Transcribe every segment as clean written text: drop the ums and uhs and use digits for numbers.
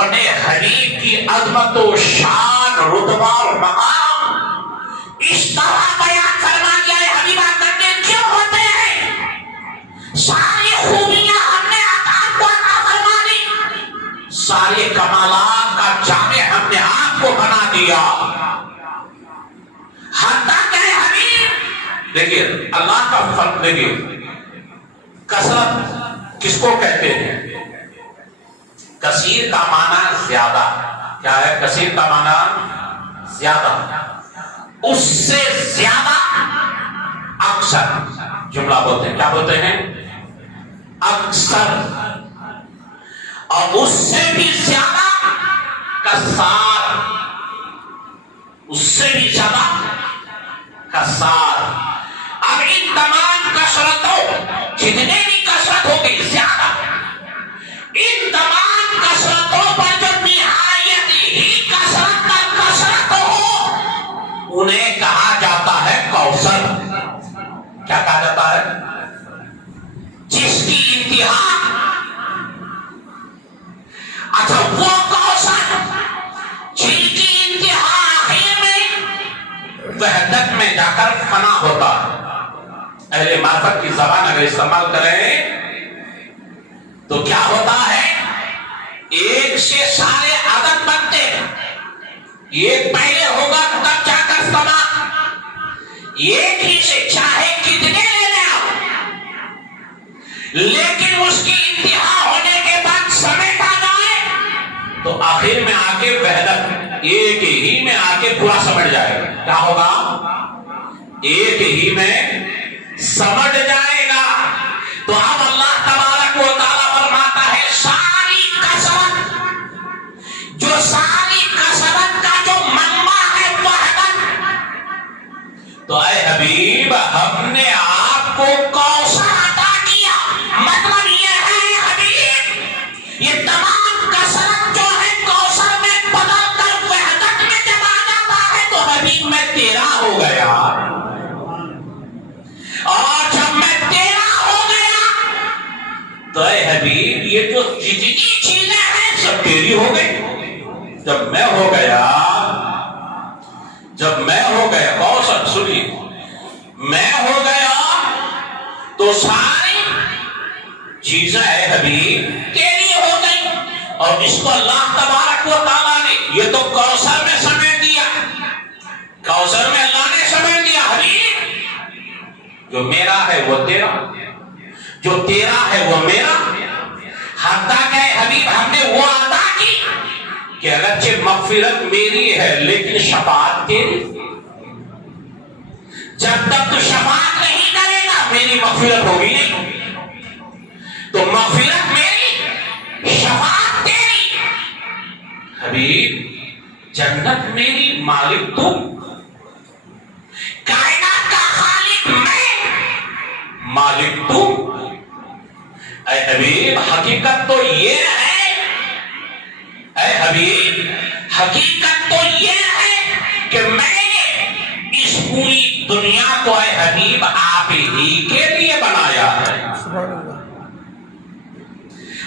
اپنے حبیب کی عظمت و شان رتبہ اور مقام اس طرح بیان فرما دیا ہے۔ حبیبہ کرنے کیوں ہوتے ہیں؟ ساری خوبیاں ہم نے آپ کو عطا فرما دی، سارے کمالات کا جامع ہم نے آپ کو بنا دیا۔ حتیٰ کہ حبیب دیکھیے اللہ کا فرق، دیکھیے کثرت کس کو کہتے ہیں؟ کثیر کا معنی زیادہ، کیا ہے کثیر کا معنی؟ زیادہ، اس سے زیادہ اکثر جملہ بولتے ہیں، کیا بولتے ہیں؟ اکثر، اور اس سے بھی زیادہ کثار، اس سے بھی زیادہ کثار۔ اب ان تمام کثرتوں، جتنے بھی کثرت ہوگی زیادہ، ان تمام کثرتوں پر جو نہایت ہی کثرت کا کثرت ہو انہیں کہا جاتا ہے کوثر۔ کیا کہا جاتا ہے؟ جس کی انتہا، اچھا وہ کوثر جن کی انتہا آخر میں وحدت میں جا کر فنا ہوتا ہے۔ اہل معرفت کی زبان اگر استعمال کریں تو کیا ہوتا ہے؟ ایک سے سارے عدد بنتے ہیں، ایک پہلے ہوگا تب جا کر سما، ایک ہی سے چاہے کتنے لے لیں آپ، لیکن اس کی انتہا ہونے کے بعد سمیٹا جائے تو آخر میں آ کے وحدت ایک ہی میں آ کے پورا سمٹ جائے گا۔ کیا ہوگا؟ ایک ہی میں سمٹ جائے گا۔ تو اب اللہ تبارک و تعالیٰ فرماتا ہے ساری کثرت، جو ساری کثرت کا جو منبع ہے وحدت، تو اے حبیب ہم نے آپ کو کوثر عطا کیا۔ مطلب یہ ہے حبیب، یہ تمام کثرت جو ہے کوثر میں بدل کر وحدت میں جب آ جاتا ہے تو حبیب میں تیرا ہو گیا، اور جب میں تیرا ہو گیا تو اے حبیب یہ جو جتنی چیزیں ہیں سب تیری ہو گئی۔ جب میں ہو گیا، جب میں ہو گیا، بہت سب سنیے، میں ہو گیا تو ساری چیزیں اے حبیب تیری ہو گئی۔ اور اس کو اللہ تبارک و تعالیٰ نے یہ تو کوثر میں سمیٹ دیا، کوثر میں اللہ نے سمیٹ دیا۔ حبیب جو میرا ہے وہ تیرا، جو تیرا ہے وہ میرا۔ حتیٰ کہ حبیب ہم نے وہ عطا کی کہ اگرچہ مغفرت میری ہے لیکن شفاعت تیری۔ جب تک تو شفاعت نہیں کرے گا میری مغفرت ہوگی نہیں۔ تو مغفرت میری، شفاعت تیری۔ حبیب جنت میری، مالک تو، کائنات کا خالق میں، مالک تو۔ اے حبیب حقیقت تو یہ ہے، اے حبیب حقیقت تو یہ ہے کہ میں نے اس پوری دنیا کو اے حبیب آپ ہی کے لیے بنایا ہے۔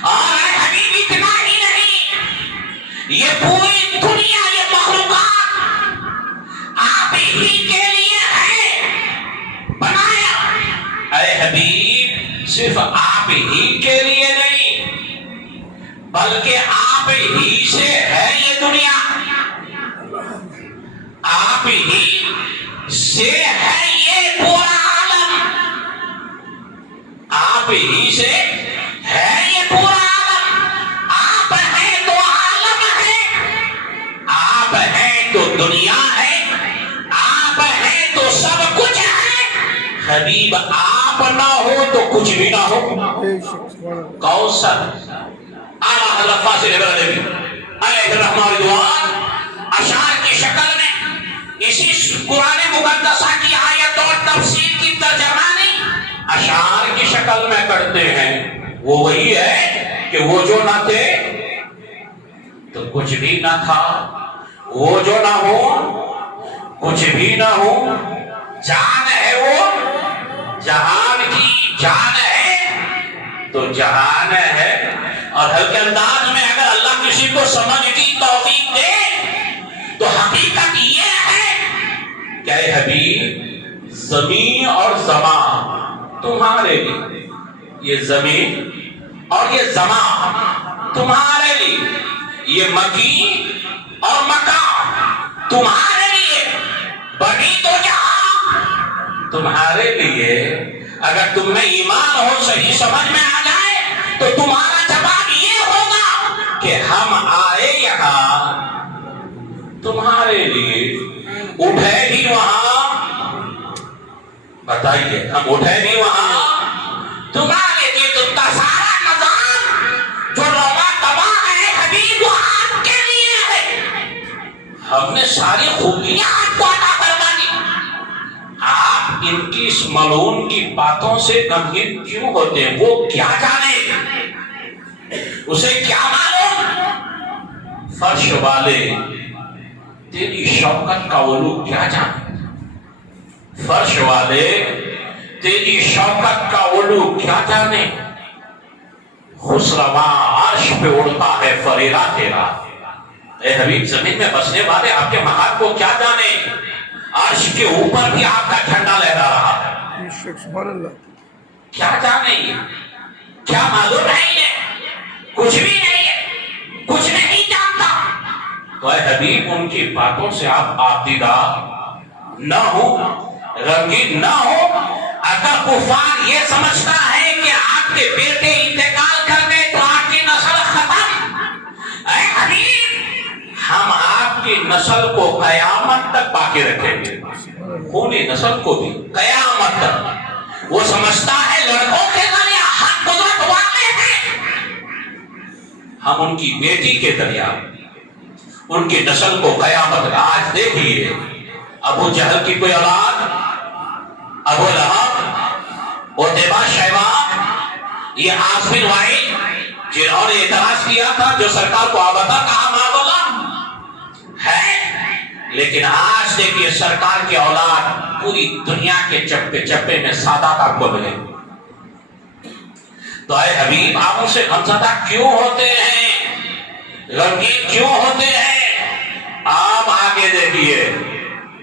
اور اے حبیب اتنا ہی نہیں، یہ پوری دنیا، یہ مخلوقات آپ ہی کے لیے ہے بنایا۔ اے حبیب صرف آپ ہی کے لیے نہیں بلکہ آپ ہی سے ہے یہ دنیا، آپ ہی سے ہے یہ پورا عالم، آپ ہی سے ہے یہ پورا عالم۔ آپ ہیں تو عالم ہے، آپ ہیں تو دنیا ہے، آپ ہیں تو سب کچھ ہے۔ حبیب آپ نہ ہو تو کچھ بھی نہ ہو۔ کوثر اعلیٰ حضرت فاضل ابراہیمی علیہ الرحمہ رضوان اشعار کی شکل میں اسی قرآن مقدسہ کی آیت اور تفسیر کی ترجمانی اشعار کی شکل میں کرتے ہیں۔ وہ وہی ہے کہ وہ جو نہ تھے تو کچھ بھی نہ تھا، وہ جو نہ ہو کچھ بھی نہ ہو، جان ہے وہ جہان کی جان ہے تو جہان ہے، اور ہلکے انداز میں اگر اللہ کسی کو سمجھ کی توفیق دے تو حقیقت یہ ہے کہ اے حبیب زمین اور زمان تمہارے لیے، یہ زمین اور یہ زمان تمہارے لیے، یہ مکی اور مکہ تمہارے لیے، بنی تو جہاں تمہارے لیے۔ اگر تم میں ایمان ہو، صحیح سمجھ میں آ جائے تو تمہارا جواب یہ ہوگا کہ ہم آئے یہاں تمہارے لیے، اٹھے بھی وہاں، بتائیے ہم اٹھے بھی وہاں تمہارے لیے۔ تو سارا نظام جو روا تباہ ہے حبیب وہ آپ کے لیے ہے، ہم نے ساری خوبیاں آپ کو عطا فرما دی۔ آپ ان کی اس ملعون کی باتوں سے غمگین کیوں ہوتے ہیں؟ وہ کیا جانے، اسے کیا معلوم؟ فرش والے تیری شوکت کا علو کیا جانے، فرش والے تیری شوکت کا علو کیا جانے۔ خسرواں عرش پہ اڑتا ہے فریرہ تیرا، اے حبیب زمین میں بسنے والے آپ کے مہار کو کیا جانے، عرش کے اوپر بھی آپ کا جھنڈا لہرا رہا ہے، سبحان اللہ، کیا جانے، کیا معلوم ہے یہ؟ کچھ بھی نہیں ہے، کچھ نہیں جانتا۔ تو اے حبیب ان کی باتوں سے آپ آبدیدہ نہ ہو، رنگین نہ ہو۔ اگر کفار یہ سمجھتا ہے کہ آپ کے بیٹے انتقال کر گئے تو آپ کی نسل ختم، اے حبیب ہم آپ کی نسل کو قیامت تک باقی رکھیں گے، خونی نسل کو بھی قیامت تک۔ وہ سمجھتا ہے لڑکوں کے ذریعہ حق قدرت واقع ہے، ہم ان کی بیٹی کے ذریعہ ان کی نسل کو قیامت تک۔ آج دیکھیے ابو جہل کی کوئی اولاد، ابو لہب، عتبہ، شیبہ، یہ عاص بن وائل جنہوں نے اعتراض کیا تھا، جو سرکار کو آبادہ کہا معاذ اللہ ہے، لیکن آج دیکھیے سرکار کی اولاد پوری دنیا کے چپے چپے میں سادات آپ کو ملے۔ تو اے حبیب آپ ان سے غمزدہ کیوں ہوتے ہیں، غمگین کیوں ہوتے ہیں؟ آپ آگے دیکھیے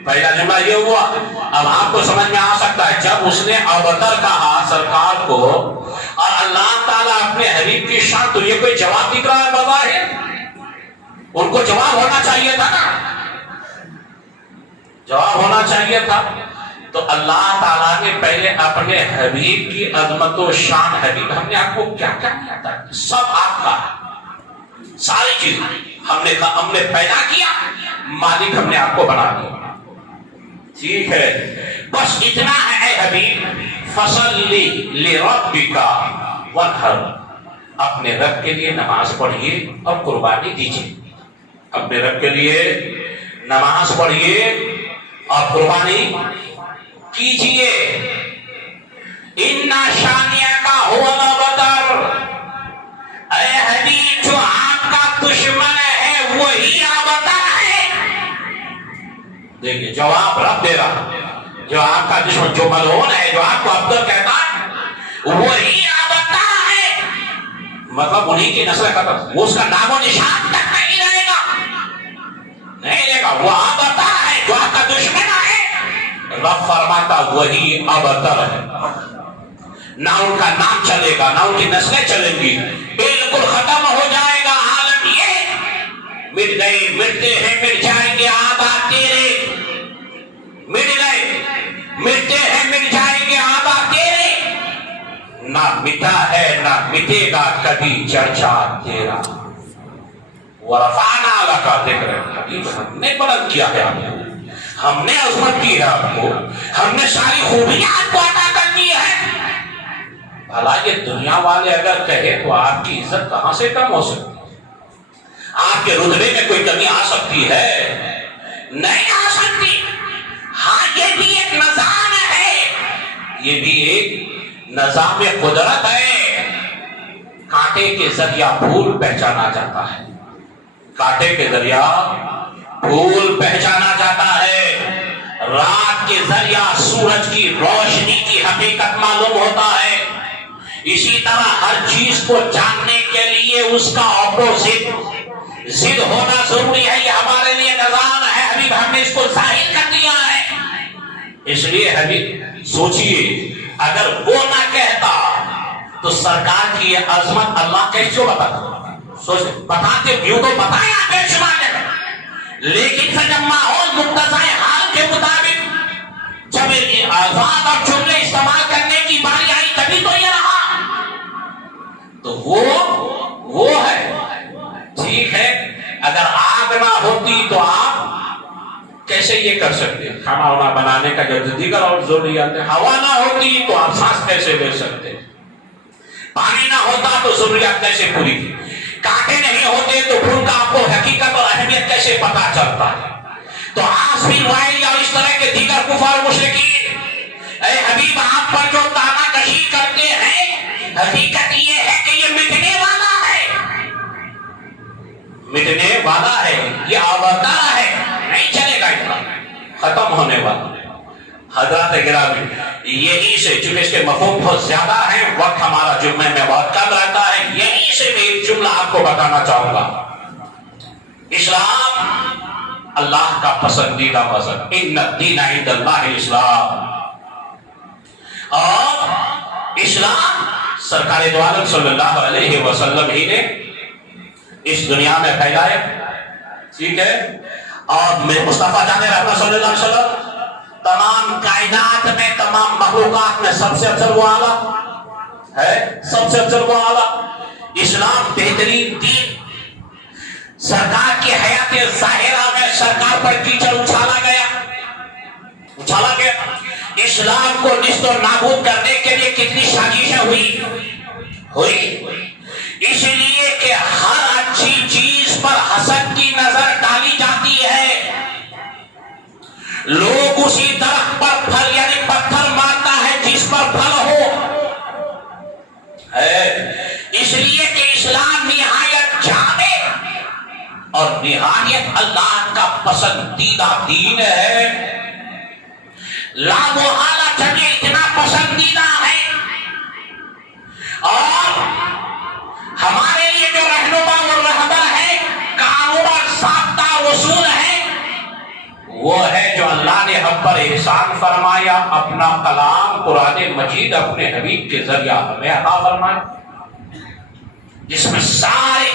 پہلا جملہ یہ ہوا، اب آپ کو سمجھ میں آ سکتا ہے جب اس نے ابتر کہا سرکار کو اور اللہ تعالیٰ اپنے حبیب کی شان، تو یہ کوئی جواب دکھ رہا ہے بظاہر؟ ان کو جواب ہونا چاہیے تھا نا، جواب ہونا چاہیے تھا۔ تو اللہ تعالیٰ نے پہلے اپنے حبیب کی عظمت و شان، حبیب ہم نے آپ کو کیا کیا کیا تھا، سب آپ کا، ساری چیز ہم نے پیدا کیا، مالک ہم نے آپ کو بنا دیا، ٹھیک ہے، بس اتنا ہے اے حبیب، فصلی لربک وانحر، اپنے رب کے لیے نماز پڑھیے اور قربانی دیجیے، اپنے رب کے لیے نماز پڑھیے اور قربانی کیجیے۔ اِنَّ شَانِئَکَ هُوَ الْأَبْتَرُ، اے حبیب جو آپ کا دشمن ہے وہی ابتر ہے۔ دیکھیے جواب رب دے رہا، جو آپ کا دشمن، جو ملعون ہے، جو آپ کو ابتر کہتا ہے وہی ابتر ہے، مطلب انہی کی نسل ختم، وہ اس کا نام و نشان تک نہیں رہے گا، نہیں رہے گا، وہ ابتر ہے جو آپ کا دشمن ہے۔ رب فرماتا وہی ابتر ہے، نہ ان کا نام چلے گا، نہ ان کی نسلیں چلیں گی، بالکل ختم ہو جائے گا عالم یہ، مٹ گئے، مٹتے ہیں، مٹ جائیں گے آباد تیرے، مٹ گئے، مٹتے ہیں، مٹ جائیں گے آباد تیرے، نہ مٹا ہے نہ مٹے گا کبھی چرچا تیرا۔ ورفعنا لک ذکرک، حبیب ہم نے بلند کیا ہے آپ کو، ہم نے عظمت کی ہے آپ کو، ہم نے ساری خوبیاں آپ کو عطا کر دی ہے۔ بھلا یہ دنیا والے اگر کہے تو آپ کی عزت کہاں سے کم ہو سکتی ہے؟ آپ کے رتبے میں کوئی کمی آ سکتی ہے؟ نہیں آ سکتی۔ ہاں یہ بھی ایک نظام ہے، یہ بھی ایک نظام قدرت ہے۔ کانٹے کے ذریعہ پھول پہچانا جاتا ہے، کانٹے کے ذریعہ پھول پہچانا جاتا ہے، رات کے ذریعہ سورج کی روشنی کی حقیقت معلوم ہوتا ہے۔ اسی طرح ہر چیز کو جاننے کے لیے اس کا اپوزٹ ضد ہونا ضروری ہے. یہ ہمارے لیے نظام ہے حبیب, ہم نے اس کو ظاہر کر دیا ہے. اس لیے حبیب سوچئے اگر وہ نہ کہتا تو سرکار کی یہ عظمت اللہ کیسے بتاتا؟ سوچ بتاتے یوں تو بتایا بے شمار ہے, لیکن پھر جب ماحول مقتضائے حال کے مطابق جب الفاظ اور جملے استعمال کرنے کی باری آئی تبھی تو یہ رہا. تو وہ ہے. ٹھیک ہے, اگر آگ نہ ہوتی تو آپ کیسے یہ کر سکتے؟ کھانا وانا بنانے کا جو دیگر اور ضروریات ہے. ہوا نہ ہوتی تو آپ سانس کیسے لے سکتے؟ پانی نہ ہوتا تو ضروریات کیسے پوری کی؟ کانٹے نہیں ہوتے تو پھول کا آپ کو حقیقت اور اہمیت کیسے پتا چلتا ہے؟ تو آسفی وائل یا اس طرح کے دیگر کفار مشرکین اے حبیب آپ پر جو تانا کشی کرتے ہیں, حقیقت یہ ہے کہ یہ مٹنے والا ہے, مٹنے والا ہے, یہ آبادہ ہے, نہیں چلے گا اتنا, ختم ہونے والا. حضرات گرامی, یہی سے چونکہ اس کے مفہوم بہت زیادہ ہیں, وقت ہمارا جمعے میں بہت کم رہتا ہے, یہی سے میں ایک جملہ آپ کو بتانا چاہوں گا. اسلام اللہ کا پسندیدہ مذہب, ان الدین عند اللہ الاسلام. اور اسلام سرکار دو عالم صلی اللہ علیہ وسلم ہی نے اس دنیا میں پھیلایا. ٹھیک ہے, اور مصطفیٰ جان رحمت صلی اللہ علیہ وسلم تمام کائنات میں, تمام مخلوقات میں سب سے افضل وہ آلہ ہے, سب سے افضل وہ آلہ. اسلام بہترین دین. سرکار کی حیات ظاہرہ میں سرکار پر کیچڑ اچھالا گیا. اسلام کو نیست و نابود کرنے کے لیے کتنی سازشیں ہوئی. اس لیے کہ ہر اچھی چیز پر حسد کی نظر ڈالی جاتی ہے. لوگ اسی درخت پر پھل یعنی پتھر مارتا ہے جس پر پھل ہو. اس لیے کہ اسلام نہایت جامع اور نہایت اللہ کا پسندیدہ دین ہے. لا محالہ جگہ اتنا پسندیدہ ہے, اور ہمارے لیے جو رہنما اور رہبر ہے, قانون اور ضابطہ اصول ہے, وہ ہے جو اللہ نے ہم پر احسان فرمایا, اپنا کلام قرآن مجید اپنے حبیب کے ذریعہ ہمیں عطا فرمایا, جس میں سارے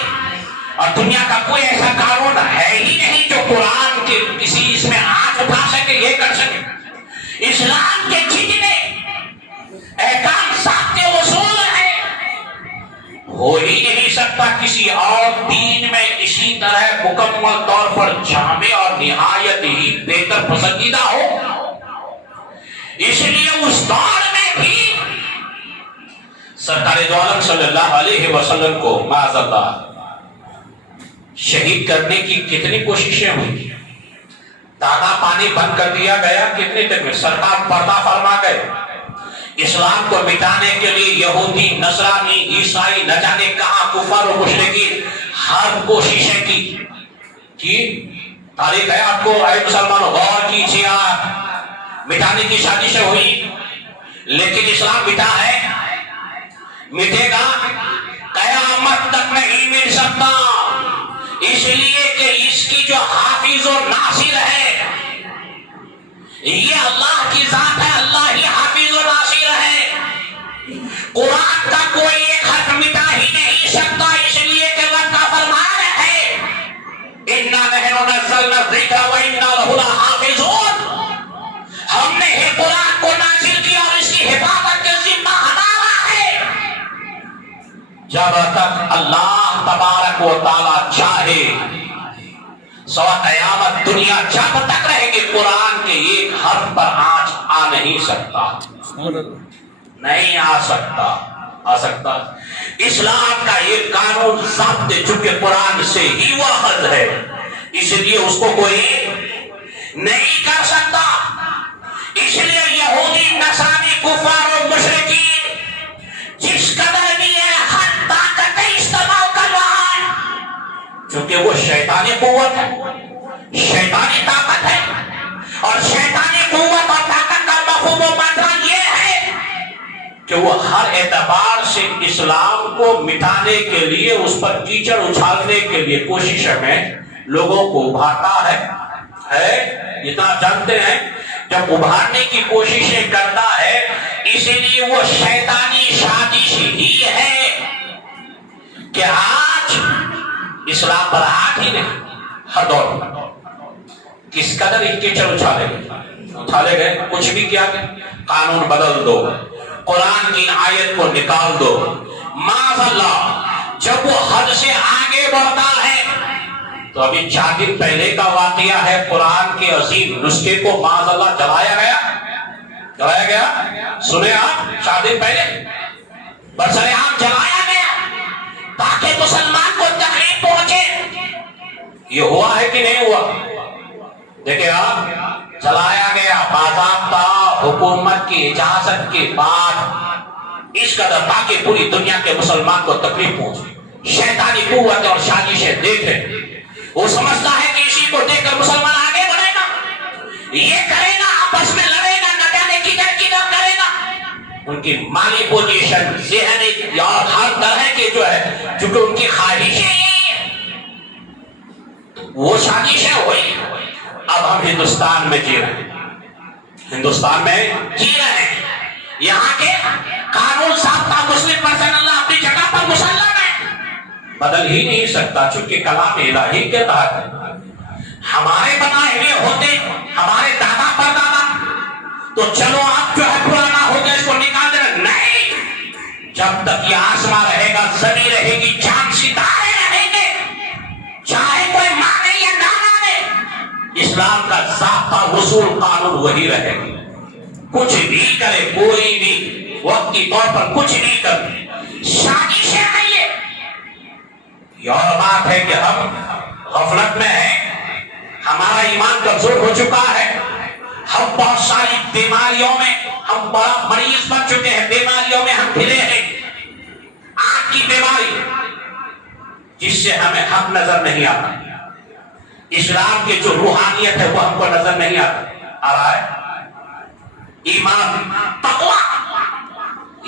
اور دنیا کا کوئی ایسا قانون ہے ہی نہیں جو قرآن کے کسی اس میں آنکھ اٹھا سکے, یہ کر سکے. اسلام کے جتنے احکام ضابطے اصول ہیں ہو ہی نہیں سکتا کسی اور دین میں اسی طرح مکمل طور پر جامع اور نہایت ہی بہتر پسندیدہ ہو. اس لیے اس دور میں بھی سرکار دو عالم صلی اللہ علیہ وسلم کو معاذ اللہ شہید کرنے کی کتنی کوششیں ہوئی. دانا پانی بند کر دیا گیا, کتنے تک میں سرکار پردہ فرما گئے. اسلام کو مٹانے کے لیے یہودی, نصرانی, عیسائی, نہ جانے کہاں کفار و مشرکین ہر کوششیں کی. تاریخ ہے آپ کو, اے مسلمانوں غور کیجیے, آپ مٹانے کی سازشیں ہوئی, لیکن اسلام مٹا ہے, مٹے گا, قیامت تک نہیں مٹ سکتا. اس لیے کہ اس کی جو حافظ و ناصر ہے یہ اللہ کی ذات ہے, اللہ ہی حافظ و ناصر ہے. قرآن کا کوئی ایک حرف مٹا ہی نہیں سکتا, اس لیے کہ رب کا فرمان ہے اِنَّا نَحْنُ نَزَّلْنَا الذِّكْرَ وَإِنَّا لَهُ لَحَافِظُونَ. ہم نے ہی قرآن کو نازل کیا اور اس کی حفاظت کا ذمہ ہمارا ہے. جب تک اللہ تبارک و تعالی چاہے سوا قیامت دنیا جب تک رہے گی قرآن کے ایک حرف پر آنچ آ نہیں سکتا, نہیں آ سکتا. اسلام کا ایک قانون ضابط چونکہ قرآن سے ہی واخذ ہے, اس لیے اس کو کوئی نہیں کر سکتا. اس لیے یہودی, نصرانی, کفار و مشرکین جس قدر بھی ہے ہر طاقت استعمال کر رہا ہے, چونکہ وہ شیطانی قوت ہے, شیطانی طاقت ہے, اور شیطانی قوت اور طاقت کا مفہوم و مطلب یہ ہے کہ وہ ہر اعتبار سے اسلام کو مٹانے کے لیے، اس پر کیچڑ اچھالنے کے لیے کوشش میں لوگوں کو ابھارتا ہے اتنا جانتے ہیں، جب ابھارنے کی کوششیں کرتا ہے اسی لیے وہ شیطانی سازش ہی ہے کہ آج اسلام پر ہاتھ ہی نہیں، ہر دور میں کس قدر کیچڑ اچھالے گئے، کچھ بھی کیا گیا، قانون بدل دو، قرآن کی آیت کو نکال دو، معاذ اللہ جب وہ حد سے آگے بڑھتا ہے تو ابھی 4 دن پہلے کا واقعہ ہے، قرآن کے عظیم نسخے کو معاذ اللہ جلایا گیا، سنے آپ 4 دن پہلے برسر عام جلایا گیا تاکہ مسلمان کو تکلیف پہنچے، یہ ہوا ہے کہ نہیں ہوا؟ دیکھیں آپ، جلایا گیا باضابطہ حکومت کی اجازت کے بعد، اس قدر تاکہ پوری دنیا کے مسلمان کو تکلیف پہنچے، شیطانی قوت اور سازشیں دیکھیں، وہ سمجھتا ہے کہ اسی کو دیکھ کر مسلمان آگے بڑھے گا، یہ کرے گا، آپس میں لڑے گا، نہ جانے کدھر کرے گا، ان کی مالی پوزیشن، ذہنی اور ہر طرح کے جو ہے، چونکہ ان کی خواہشیں یہی ہے، وہ سازشیں ہوئی۔ اب ہم ہندوستان میں جی رہے ہیں، یہاں کے قانون ساختہ مسلم پرسن اللہ اپنی جگہ پر مسلم ہے، بدل ہی نہیں سکتا، چونکہ کلام الہی کے تحت ہے، ہمارے بنائے ہوئے ہوتے ہمارے دادا پر دادا تو چلو آپ جو ہے پرانا ہو گیا اس کو نکال دینا، نہیں، جب تک یہ آسمان رہے گا، زمین رہے گی، چاند ستارے رہیں گے، چاہے کوئی مانے یا نہ مانے، اسلام کا ضابطہ اصول قانون وہی رہے گا، کچھ بھی کرے کوئی بھی وقتی طور پر کچھ نہیں کرے، سازشیں ہیں یہ اور بات ہے کہ ہم غفلت میں ہیں، ہمارا ایمان کمزور ہو چکا ہے، ہم بہت ساری بیماریوں میں ہم بڑا مریض بن چکے ہیں، بیماریوں میں ہم پھرے ہیں، آنکھ کی بیماری جس سے ہمیں حق نظر نہیں آتا، اسلام کی جو روحانیت ہے وہ ہم کو نظر نہیں آ رہا ہے، ایمان، تقویٰ،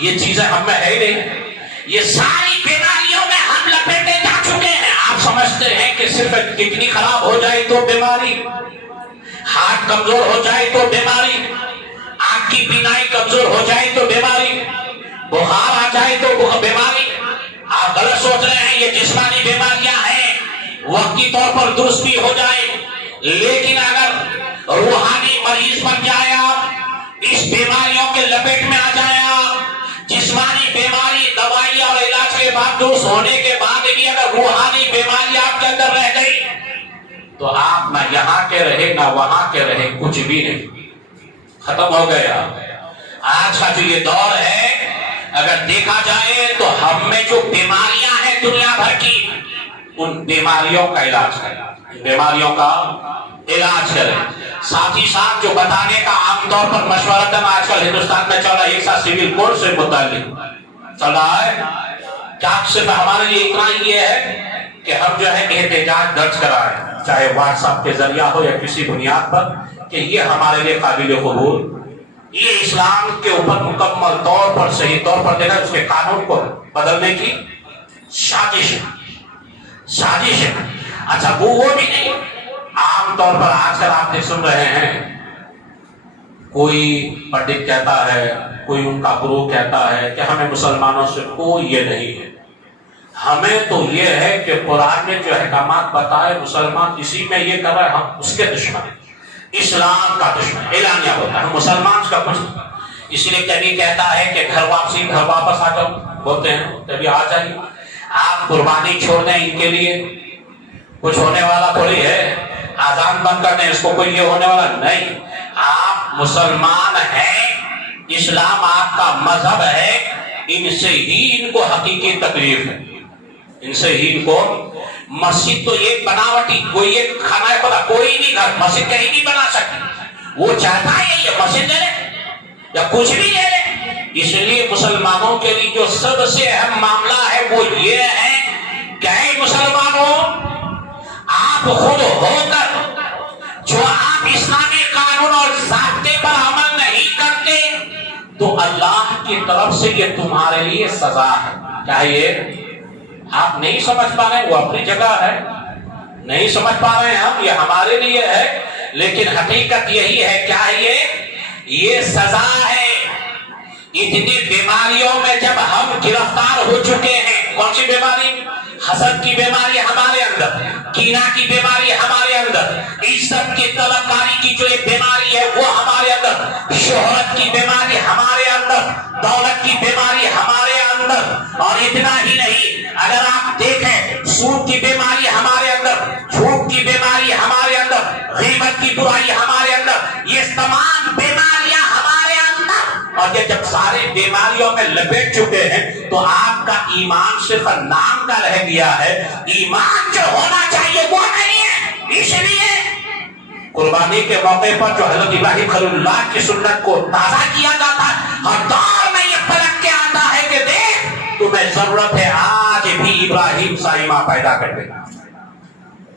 یہ چیزیں ہم میں ہے نہیں، یہ ساری بیماریوں میں ہم لپیٹے جا چکے ہیں۔ آپ سمجھتے ہیں کہ صرف کڈنی خراب ہو جائے تو بیماری، ہارٹ کمزور ہو جائے تو بیماری، آنکھ کی بینائی کمزور ہو جائے تو بیماری، بخار آ جائے تو بیماری، آپ غلط سوچ رہے ہیں، یہ جسمانی بیماریاں ہیں، وقتی طور پر درست بھی ہو جائے، لیکن اگر روحانی مریض بن جائے آپ، اس بیماریوں کے لپیٹ میں آ جائے آپ، جسمانی بیماری دوائی اور علاج کے بعد درست ہونے کے بعد بھی اگر روحانی بیماری آپ کے اندر رہ گئی تو آپ نہ یہاں کے رہے نہ وہاں کے رہے، کچھ بھی نہیں، ختم ہو گیا۔ آج کا جو یہ دور ہے اگر دیکھا جائے تو ہم میں جو بیماریاں ہیں دنیا بھر کی، ان بیماریوں کا علاج کریں، بیماریوں کا علاج کریں، ساتھ ہی ساتھ جو بتانے کا عام طور پر مشورتاً آج کل ہندوستان میں چل رہا ہے، ایک ساتھ سول کوڈ سے متعلق چل رہا ہے، کیا صرف ہمارے لیے اتنا ہی یہ ہے کہ ہم جو ہے احتجاج درج کرائیں، چاہے واٹس ایپ کے ذریعہ ہو یا کسی بنیاد پر، کہ یہ ہمارے لیے قابل قبول، یہ اسلام کے اوپر مکمل طور پر صحیح طور پر دیکھا اس کے قانون کو بدلنے کی سازش ہے۔ اچھا وہ بھی نہیں، عام طور پر آج کل آپ سن رہے ہیں، کوئی پنڈت کہتا ہے، کوئی ان کا گرو کہتا ہے کہ ہمیں مسلمانوں سے کوئی یہ نہیں ہے، ہمیں تو یہ ہے کہ قرآن نے جو احکامات بتائے مسلمان اسی میں یہ کر رہے ہیں، ہم اس کے دشمن ہیں، اسلام کا دشمن، اعلانیہ ہوتا ہے، ہم مسلمان کا کچھ، اس لیے کبھی کہتا ہے کہ گھر واپس آ جاؤ، بولتے ہیں کبھی آ جائیے، آپ قربانی چھوڑ دیں ان کے لیے، کچھ ہونے والا تھوڑی ہے، آزان بند کر دیں اس کو کوئی یہ ہونے والا نہیں، آپ مسلمان ہیں، اسلام آپ کا مذہب ہے، ان سے ہی ان کو حقیقی تکلیف ہے، ان سے ہی ان کو، مسجد تو ایک بناوٹی، کوئی ایک کھانا ہے پتا، کوئی نہیں گھر مسجد کہیں نہیں بنا سکتی، وہ چاہتا ہے یہ مسجد لے لے یا کچھ بھی لے لے، اس لیے مسلمانوں کے لیے جو سب سے اہم معاملہ ہے وہ یہ ہے کہ اے مسلمانوں، آپ خود ہو کر جو آپ اسلامی قانون اور ضابطے پر عمل نہیں کرتے تو اللہ کی طرف سے یہ تمہارے لیے سزا ہے. کیا یہ آپ نہیں سمجھ پا رہے ہیں؟ وہ اپنی جگہ ہے، نہیں سمجھ پا رہے ہیں ہم، یہ ہمارے لیے ہے، لیکن حقیقت یہی ہے. کیا ہے یہ سزا ہے. اتنی بیماریوں میں جب ہم گرفتار ہو چکے ہیں، کون سی بیماری؟ حسد کی بیماری ہمارے اندر، کینہ کی بیماری ہمارے اندر، عزت کی طلبکاری کی جو ایک بیماری ہے وہ ہمارے اندر، شہرت کی بیماری ہمارے اندر، دولت کی بیماری ہمارے اندر. اور اتنا ہی نہیں، اگر آپ دیکھیں سود کی بیماری ہمارے اندر، جھوٹ کی بیماری ہمارے اندر، غیبت کی برائی ہمارے اندر، یہ تمام بیماریاں ہمارے اندر. اور یہ جب سارے بیماریوں میں لپٹ چکے ہیں تو آپ کا ایمان صرف نام کا رہ گیا ہے. ایمان جو ہونا چاہیے وہ نہیں ہے. اس لیے قربانی کے موقع پر جو حضرت ابراہیم خلیل اللہ کی سنت کو تازہ کیا جاتا ہے، ہر دور میں یہ پلٹ کے آتا ہے کہ دیکھ تمہیں ضرورت ہے آج بھی ابراہیم سا ایمان پیدا کر دے.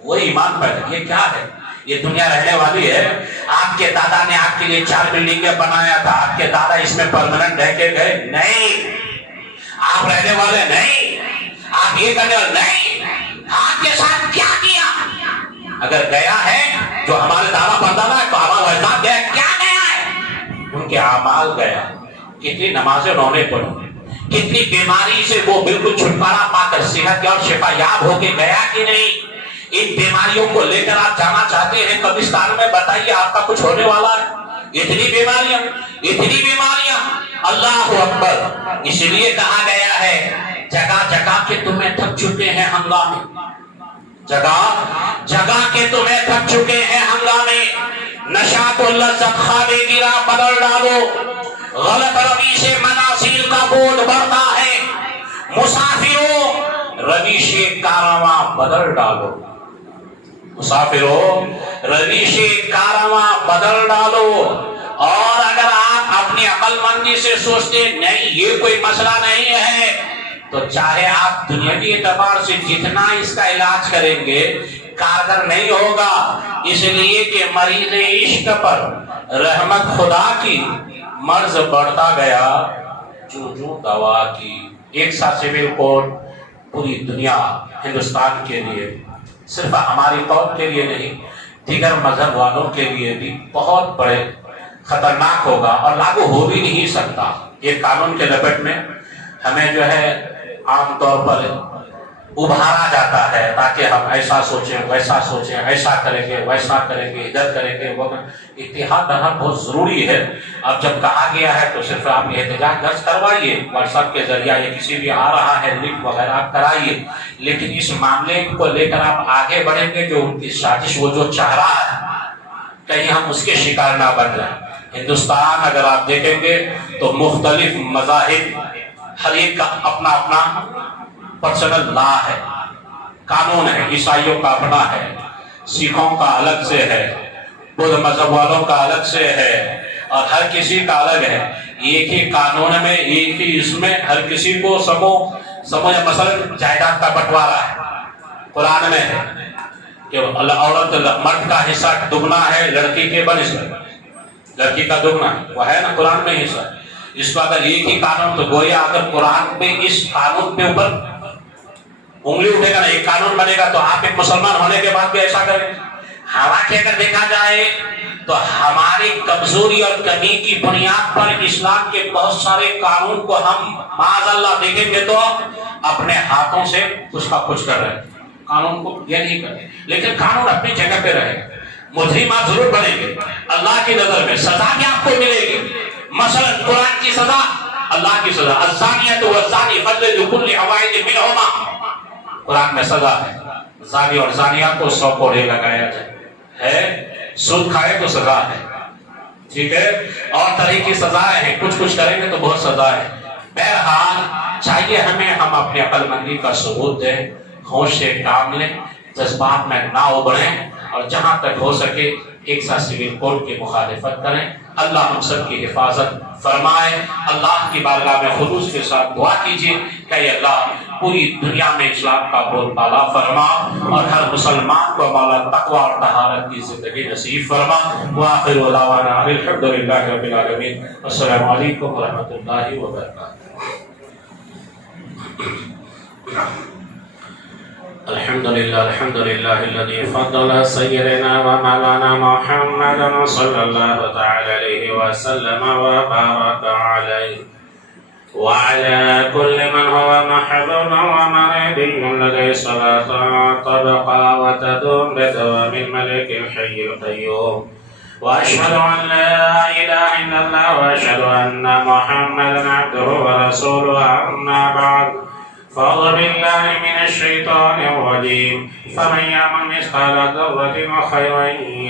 وہ ایمان پیدا، یہ کیا ہے؟ یہ دنیا رہنے والی ہے. آپ کے دادا نے آپ کے لیے 4 بلڈنگیں بنایا تھا، آپ کے دادا اس میں پرماننٹ رہ کے گئے نہیں. آپ رہنے والے نہیں، آپ یہ کرنے والے نہیں. آپ کے ساتھ کیا کیا؟ اگر گیا ہے جو ہمارے دادا پردادا ہے تو آباد اجداد گیا، کیا گیا ہے؟ ان کے اعمال گیا. کتنی نمازیں انہوں نے پڑھی، کتنی بیماری سے وہ بالکل چھٹکارا پا کر صحت اور شفا یاب ہو کے گیا کہ نہیں. ان بیماریوں کو لے کر آپ جانا چاہتے ہیں قبرستان میں، بتائیے آپ کا کچھ ہونے والا ہے؟ اتنی بیماریاں، اتنی بیماریاں. اللہ اکبر. اس لیے کہا گیا ہے جگہ جگہ کے تمہیں تھک چکے ہیں ہنگامے، جگہ جگہ کے تمہیں تھک چکے ہیں ہنگامے. نشاط اللذت خواب گرا بدل ڈالو، غلط روی سے منازل کا بورڈ بڑھتا ہے. مسافروں رویش کارواں بدل ڈالو، مسافروں رویش کارواں بدل ڈالو. اور اگر آپ اپنی عقل مندی سے سوچتے نہیں یہ کوئی مسئلہ نہیں ہے تو چاہے آپ دنیاوی اعتبار سے جتنا اس کا علاج کریں گے کارگر نہیں ہوگا. اس لیے کہ مریض عشق پر رحمت خدا کی مرض بڑھتا گیا جو دوا کی. ایک سا سول کوڈ پوری دنیا ہندوستان کے لیے، صرف ہماری قوم کے لیے نہیں، دیگر مذہب والوں کے لیے بھی بہت بڑے خطرناک ہوگا اور لاگو ہو بھی نہیں سکتا. ایک قانون کے لپٹ میں ہمیں جو ہے عام طور پر ابھارا جاتا ہے تاکہ ہم ایسا سوچیں ویسا سوچیں، ایسا کریں گے ویسا کریں گے، ادھر کریں گے وہ. اتحاد رہنا بہت ضروری ہے. اب جب کہا گیا ہے تو صرف آپ احتجاج درج کروائیے، واٹس ایپ کے ذریعہ یا کسی بھی آ رہا ہے لنک وغیرہ آپ کرائیے، لیکن اس معاملے کو لے کر آپ آگے بڑھیں گے جو ان کی سازش وہ جو چاہ رہا ہے کہیں ہم اس کے شکار نہ بن جائیں. ہندوستان اگر آپ دیکھیں گے تو مختلف مذاہب، ہر ایک کا اپنا اپنا پرسنل لا ہے، قانون ہے. عیسائیوں کا اپنا ہے، سکھوں کا الگ سے ہے، بدھ مذہب والوں کا الگ سے ہے، اور ہر کسی کا الگ ہے. ایک ہی قانون میں، ایک ہی اس میں ہر کسی کو سمجھ. مثلا جائیداد کا بٹوارا ہے، قرآن میں ہے کہ عورت مرد کا حصہ دگنا ہے، لڑکی کے بنسبت لڑکی کا دگنا وہ ہے نا قرآن میں حصہ. اس کو اگر ایک ہی قانون تو گویا اگر قرآن پہ اس قانون پہ اوپر انگلی اٹھے گا نا، ایک قانون بنے گا تو آپ ایک مسلمان ہونے کے بعد بھی ایسا کریں. حالانکہ اگر دیکھا جائے تو ہماری کمزوری اور کمی کی بنیاد پر اسلام کے بہت سارے قانون کو ہم معاذ اللہ دیکھیں گے تو اپنے ہاتھوں سے کچھ کا کچھ کر رہے ہیں. قانون کو یہ نہیں کریں، لیکن قانون اپنی جگہ پہ رہے گا. مجرمات ضرور بنیں گے، اللہ کی نظر میں سزا بھی آپ کو ملے گی. مثلا قرآن کی سزا، اللہ کی سزا، الزانیۃ والزانی فجلدوا کل واحد منہما. قرآن میں سزا ہے، زانی اور زانیہ کو 100 کوڑے لگایا جائے. سود کھائے تو سزا ہے، ٹھیک ہے، اور طرح کی سزائیں ہیں. کچھ کریں گے تو بہت سزا ہے. بہرحال چاہیے ہمیں ہم اپنی عقل مندی کا ثبوت دیں، ہوش سے کام لیں، جذبات میں نہ ابھریں، اور جہاں تک ہو سکے ایک سا سول کوڈ کی مخالفت کریں. اللہ ہم سب کی حفاظت فرمائے. اللہ کی بارگاہ میں خلوص کے ساتھ دعا کیجیے کہ اللہ پوری دنیا میں اسلام کا بول بالا فرما اور ہر مسلمان کو مولا تقوی اور طہارت کی زندگی نصیب فرما وآخر دعوانا الحمدللہ رب العالمین السلام علیکم ورحمۃ اللہ وبرکاتہ الحمد لله الذي فضل سيدنا ومولانا محمدا صلى الله تعالى عليه وسلم وبارك عليه وعلى كل من هو محبوب ومريد لديه صلاة تبقى وتدوم بدوام الملك الحي القيوم وأشهد أن لا إله إلا الله وأشهد أن محمدا عبده ورسوله أما بعد فأعوذ بالله من الشيطان الرجيم فمن يعمل مثقال ذرة خيرا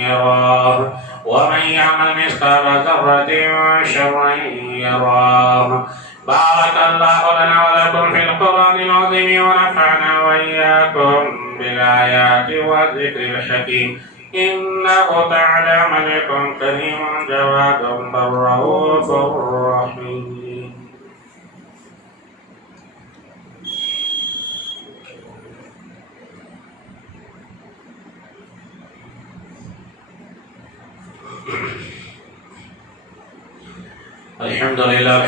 يراه ومن يعمل مثقال ذرة شرا يراه بارك الله لنا ولكم في القرآن العظيم ونفعنا وإياكم بالآيات والذكر الحكيم إنه تعالى ملك كريم جواد رؤوف رحيم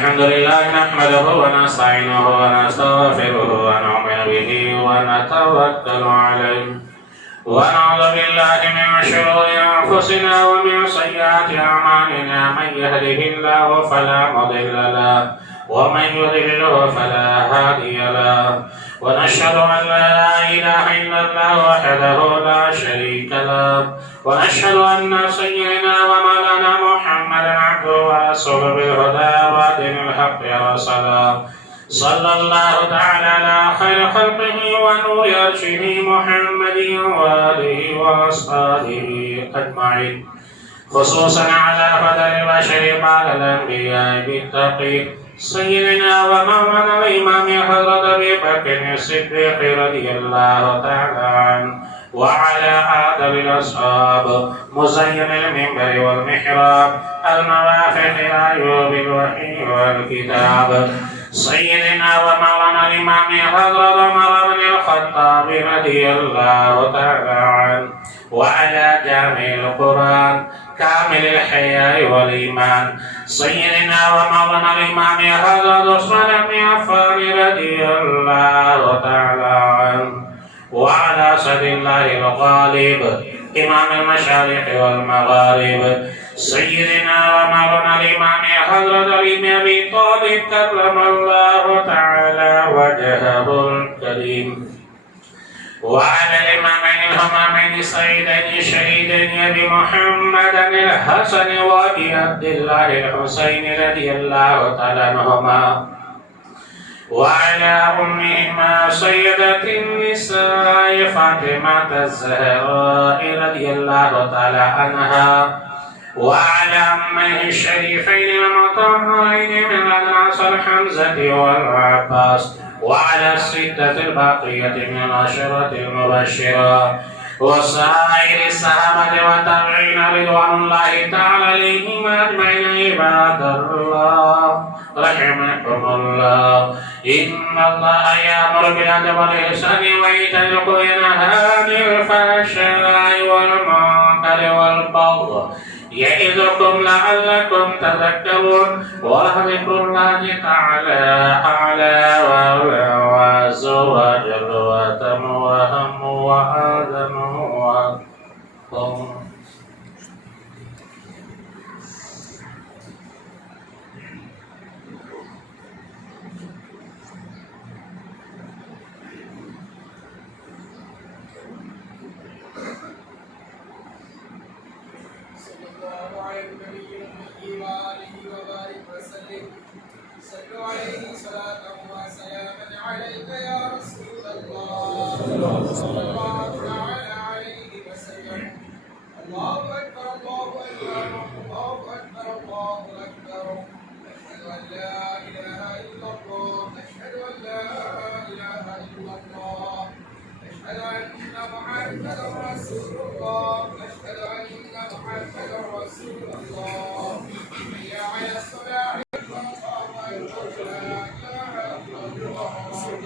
الحمد لله نحمده ونستعينه ونستغفره ونؤمن به ونتوكل عليه ونعوذ بالله من شرور أنفسنا ومن سيئات أعمالنا من يهده الله فلا مضل له ومن يضلل فلا هادي له ونشهد أن لا إله إلا الله وحده لا شريك له ونشهد أن سيدنا ومولانا محمدا عبده ورسوله بالهدى ودين الحق رسولا صلى الله تعالى على خير خلقه ونور عرشه محمد وآله وأصحابه أجمعين خصوصا على فضل البشر بعد الأنبياء بالتقي سيدنا ومولانا الإمام حضرة أبي بكر الصديق رضي الله تعالى عنه وعلى آدم الأصحاب مزين المنبر والمحراب الموافق لأيوب الوحي والكتاب سيدنا ومولانا الإمام حضرة عمر بن الخطاب رضي الله تعالى عنه وعلى جامع القرآن كامل الحياء والإيمان سيدنا ومولانا الإمام حضرة عثمان بن عفان رضي الله تعالى عنه وعلى سيد الله الغالب إمام المشارق والمغارب سيدنا ومولانا الإمام حضرة علي بن أبي طالب كرم الله تعالى وجهه الكريم وعلى الإمامين الهمامين السيدين الشهيدين أبي محمد الحسن وأبي عبد الله الحسين رضي الله تعالى عنهما وعلى أمهما سيدة النساء فاطمة الزهراء رضي الله تعالى عنها وعلى أمه الشريفين المطهرين من الأنصار حمزة والعباس وعلى الستة الباقية من العشرة المبشرة وسائر الصحابة والتابعين رضوان الله تعالى عليهم أجمعين عباد الله رحمكم الله إن الله يأمر بالعدل والإحسان وإيتاء ذي القربى وينهى عن الفحشاء والمنكر والبغي يعظكم لعلكم تذكرون وذكر الله تعالى أعلى وأولى وعز وجل وأتم وأهم وأعظم وأكبر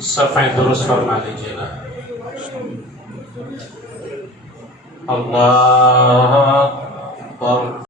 صفحیں درست فرما لیجیے گا. اللہ